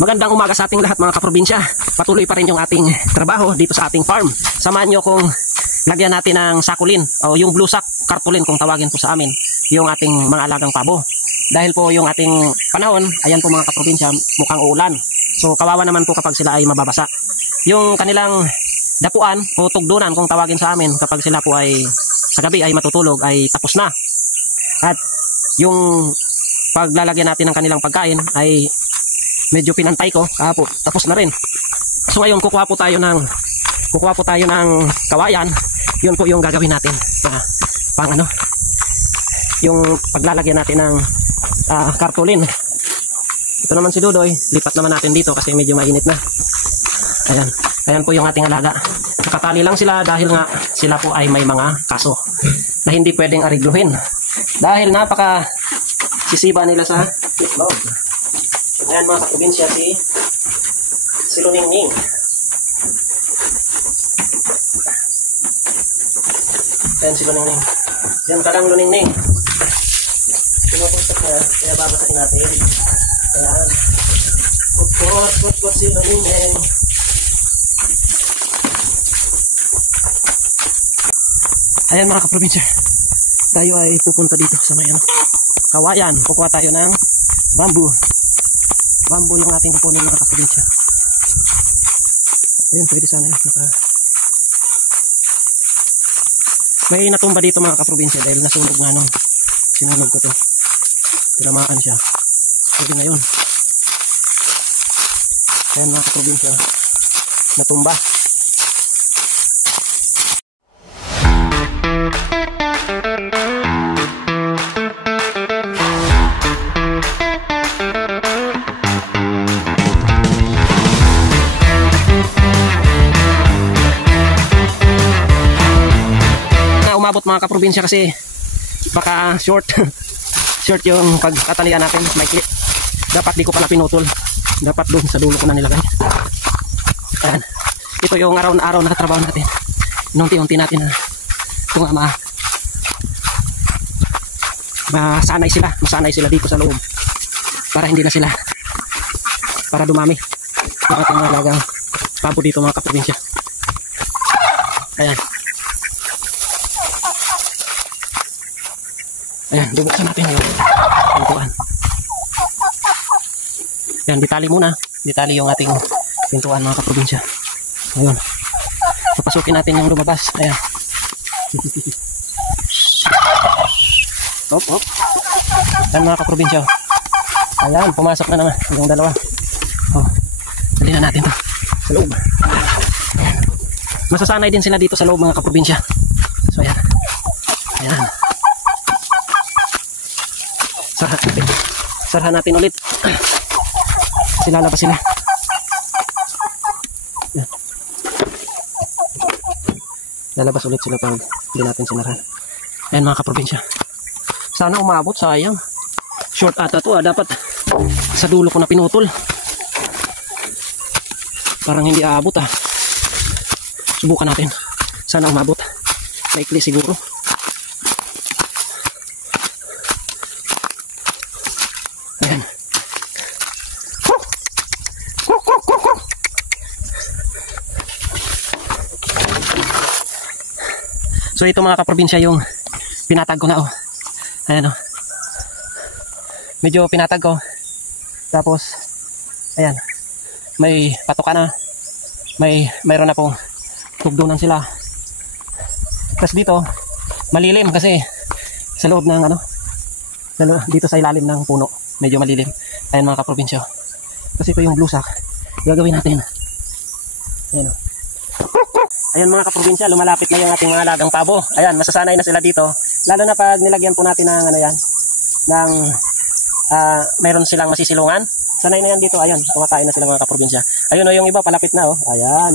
Magandang umaga sa ating lahat mga kaprobinsya. Patuloy pa rin yung ating trabaho dito sa ating farm. Samahan nyo kung lagyan natin ng sakulin o yung blue sack cartolin kung tawagin po sa amin yung ating mga alagang pabo. Dahil po yung ating panahon, ayan po mga kaprobinsya, mukhang uulan. So kawawa naman po kapag sila ay mababasa. Yung kanilang dapuan o tugdunan kung tawagin sa amin kapag sila po ay sa gabi ay matutulog ay tapos na. At yung paglalagyan natin ng kanilang pagkain ay medyo pinantay ko kahapon, tapos na rin. So ngayon kukuha po tayo ng kawayan. Yun po yung gagawin natin pang ano, yung paglalagyan natin ng cartolin. Ito naman si Dudoy, lipat naman natin dito kasi medyo mainit na. Ayan po yung ating alaga. Nakatali lang sila dahil nga sila po ay may mga kaso na hindi pwedeng arigluhin dahil napaka sisiba nila sa itlog. Ayan mga kaprobinsya, si Luningning. Ayan si Luningning. Diyan ka lang Luningning. Pinupusap na, kaya babasahin natin. Ayan. Put si Luningning. Ayan mga kaprobinsya, tayo ay pupunta dito sa may kawayan. Kukuha tayo ng bamboo yung ating kukunin mga kaprobinsya. Ayun, pwede sana yun. May natumba dito mga kaprobinsya dahil nasunog nga nung sinunog ko to. Tinamaan siya. Pwede na yun. Ayan mga kaprobinsya, natumba. Umabot mga kaprobinsya kasi baka short yung pagtatalian natin, maikli. Dapat di ko pala pinutol, dapat doon sa dulo ko na nilagay. Ayan, ito yung araw-araw na trabaho natin. Inunti-unti natin na kung masanay sila dito sa loob para hindi na sila dumami ang ating mga alagang pabo dito mga kaprobinsya. Ayan, bubuksan natin yung pintuan. Ayan, ditali muna. Ditali yung ating pintuan mga kaprobinsya. Ayun. Papasukin natin yung lumabas. Ayan. Op. Ayan mga kaprobinsya. Ayan, pumasok na naman yung dalawa. Dali na natin to sa loob. Ayan. Masasanay din sila dito sa loob mga kaprobinsya. So ayan. Ayan. Sarhan natin ulit. Lalabas sila. Yan. Lalabas ulit sila pag hindi natin sinarhan. Ayan mga kaprobinsya. Sana umabot, sayang. Short ata to dapat sa dulo ko na pinutol. Parang hindi aabot Subukan natin. Sana umabot. Maikli siguro. So ito mga kaprobinsya yung pinatag ko na Ayan medyo pinatag ko. Tapos ayan, may patoka na. Mayroon na pong tugdunan sila. Tapos dito malilim kasi sa loob ng dito sa ilalim ng puno medyo malilim. Ayan mga kaprobinsya. Kasi ito yung blue sack. Gagawin natin. Ayan mga kaprobinsya, lumalapit na yung ating mga alagang pabo. Ayan, masasanay na sila dito. Lalo na pag nilagyan po natin ng mayroon silang masisilungan. Sanay na yan dito. Ayan, kumakain na sila mga kaprobinsya. Ayun yung iba palapit na Ayan.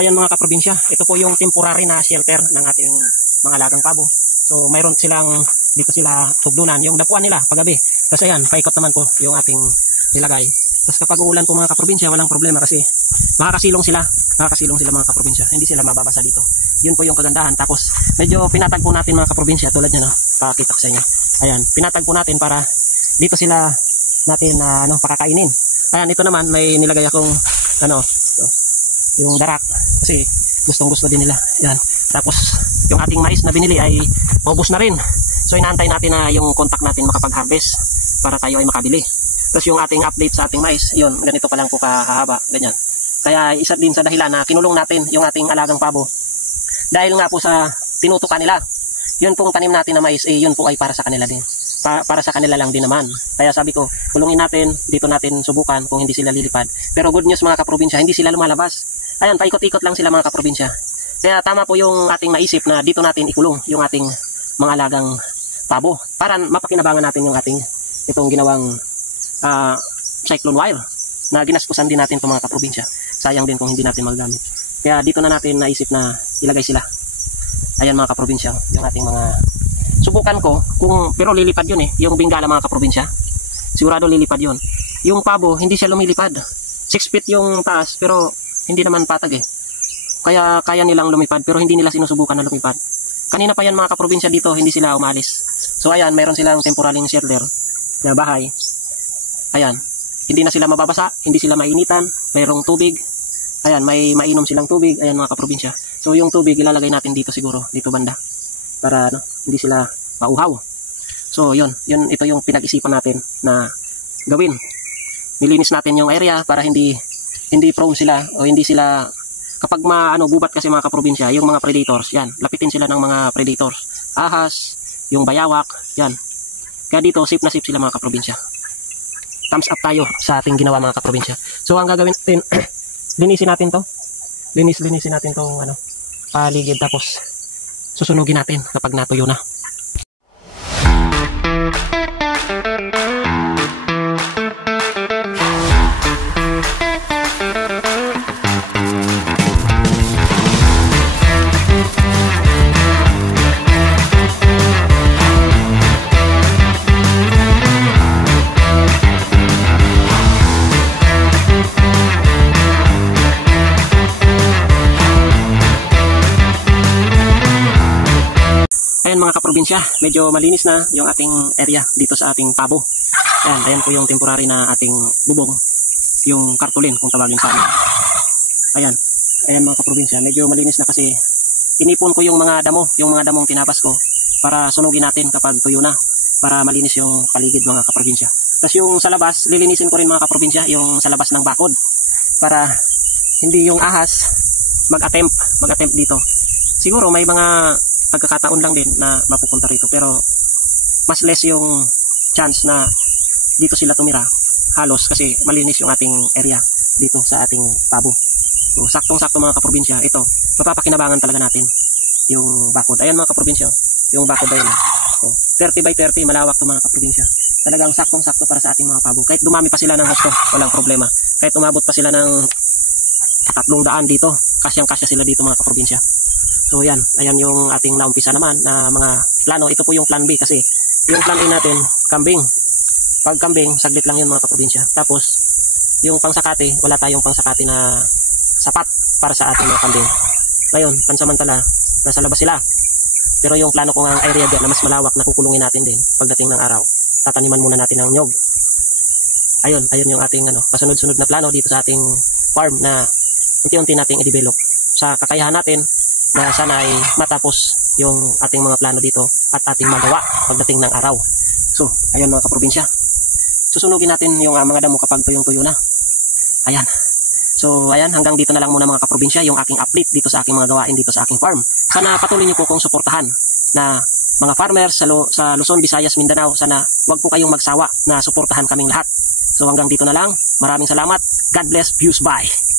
ayan mga kaprobinsya, ito po yung temporary na shelter ng ating mga alagang pabo. So mayroon silang, dito sila tugdunan, yung dapuan nila paggabi. Tapos ayan, paikot naman po yung ating nilagay. Tapos kapag uulan po mga kaprobinsya, walang problema kasi makakasilong sila mga kaprobinsya. Hindi sila mababasa dito. Yun po yung kagandahan. Tapos medyo pinatag po natin mga kaprobinsya, tulad nyo, no? Pakita ko sa inyo. Ayan, pinatag po natin para dito sila natin pakakainin. Ayan, ito naman may nilagay akong yung darak kasi gustong-gusto din nila. Ayan. Tapos yung ating mais na binili ay maubos na rin. So inaantay natin na yung contact natin makapag-harvest para tayo ay makabili. Tapos yung ating update sa ating mais, yun, ganito pa lang po kahaba, ganyan. Kaya isa din sa dahilan na kinulong natin yung ating alagang pabo. Dahil nga po sa tinutukan nila, yun pong tanim natin na mais, yun po ay para sa kanila din. Para sa kanila lang din naman. Kaya sabi ko, kulungin natin, dito natin subukan kung hindi sila lilipad. Pero good news mga kaprobinsya, hindi sila lumalabas. Ayan, paikot-ikot lang sila mga kaprobinsya. Kaya tama po yung ating naisip na dito natin ikulong yung ating mga alagang pabo para mapakinabangan natin yung ating itong ginawang cyclone wire na ginaskusan din natin itong mga kaprobinsya. Sayang din kung hindi natin magagamit. Kaya dito na natin naisip na ilagay sila. Ayan mga kaprobinsya, yung ating mga subukan ko pero lilipad yun yung Bengala mga kaprobinsya. Sigurado lilipad yun. Yung pabo hindi siya lumilipad. 6 feet yung taas pero hindi naman patag Kaya kaya nilang lumipad pero hindi nila sinusubukan na lumipad. Kanina pa yan mga kaprobinsya dito, hindi sila umalis. So ayan, mayroon silang temporary shelter na bahay. Ayan, hindi na sila mababasa, hindi sila mainitan, mayroong tubig. Ayan, may mainom silang tubig. Ayan mga kaprobinsya. So yung tubig ilalagay natin dito siguro, dito banda. Para hindi sila mauhaw. So yun, ito yung pinag-isipan natin na gawin. Nilinis natin yung area para hindi prone sila o hindi sila kapag gubat kasi mga kaprobinsya, yung mga predators, yan, lapitin sila ng mga predators. Ahas, yung bayawak, yan. Kaya dito safe na safe sila mga kaprobinsya. Thumbs up tayo sa ating ginawa mga kaprobinsya. So ang gagawin natin, linisin natin to. Linisin natin tong paligid tapos susunugin natin kapag natuyo na. Ayan mga kaprobinsya, medyo malinis na yung ating area dito sa ating pabo. Ayan po yung temporary na ating bubong, yung kartulin kung tawagin sa amin. Ayan mga kaprobinsya, medyo malinis na kasi inipon ko yung mga damong tinapas ko para sunugin natin kapag tuyo na, para malinis yung paligid mga kaprobinsya. Tapos yung sa labas, lilinisin ko rin mga kaprobinsya, yung sa labas ng bakod para hindi yung ahas mag-attempt dito. Siguro may mga pagkakataon lang din na mapupunta rito pero mas less yung chance na dito sila tumira halos kasi malinis yung ating area dito sa ating pabo. So saktong-sakto mga kaprobinsya, ito mapapakinabangan talaga natin yung bakod. Ayan mga kaprobinsya, yung bakod ayun. So 30 by 30 malawak to mga kaprobinsya. Talagang saktong-sakto para sa ating mga pabo. Kahit dumami pa sila ng husto, walang problema. Kahit umabot pa sila ng 300 dito, kasyang-kasya sila dito mga kaprobinsya. So ayan yung ating naumpisa naman na mga plano. Ito po yung plan B kasi yung plan A natin, kambing. Pag kambing, saglit lang yun mga kaprobinsya. Tapos yung pangsakate, wala tayong pangsakate na sapat para sa ating mga kambing. Ngayon, pansamantala, nasa labas sila. Pero yung plano ko ng area dyan na mas malawak na kukulungin natin din pagdating ng araw. Tataniman muna natin ng nyog. Ayun yung ating pasunod-sunod na plano dito sa ating farm na unti-unti nating i-develop. Sa kakayahan natin, na sana ay matapos yung ating mga plano dito at ating magawa pagdating ng araw. So, ayan mga kaprobinsya. Susunugin natin yung mga damo kapag tuyong-tuyo na. Ayan. So, ayan, hanggang dito na lang muna mga kaprobinsya yung aking update dito sa aking mga gawain dito sa aking farm. Sana patuloy niyo po kong suportahan na mga farmers sa Luzon, Visayas, Mindanao. Sana wag po kayong magsawa na suportahan kaming lahat. So, hanggang dito na lang. Maraming salamat. God bless. Views. Bye.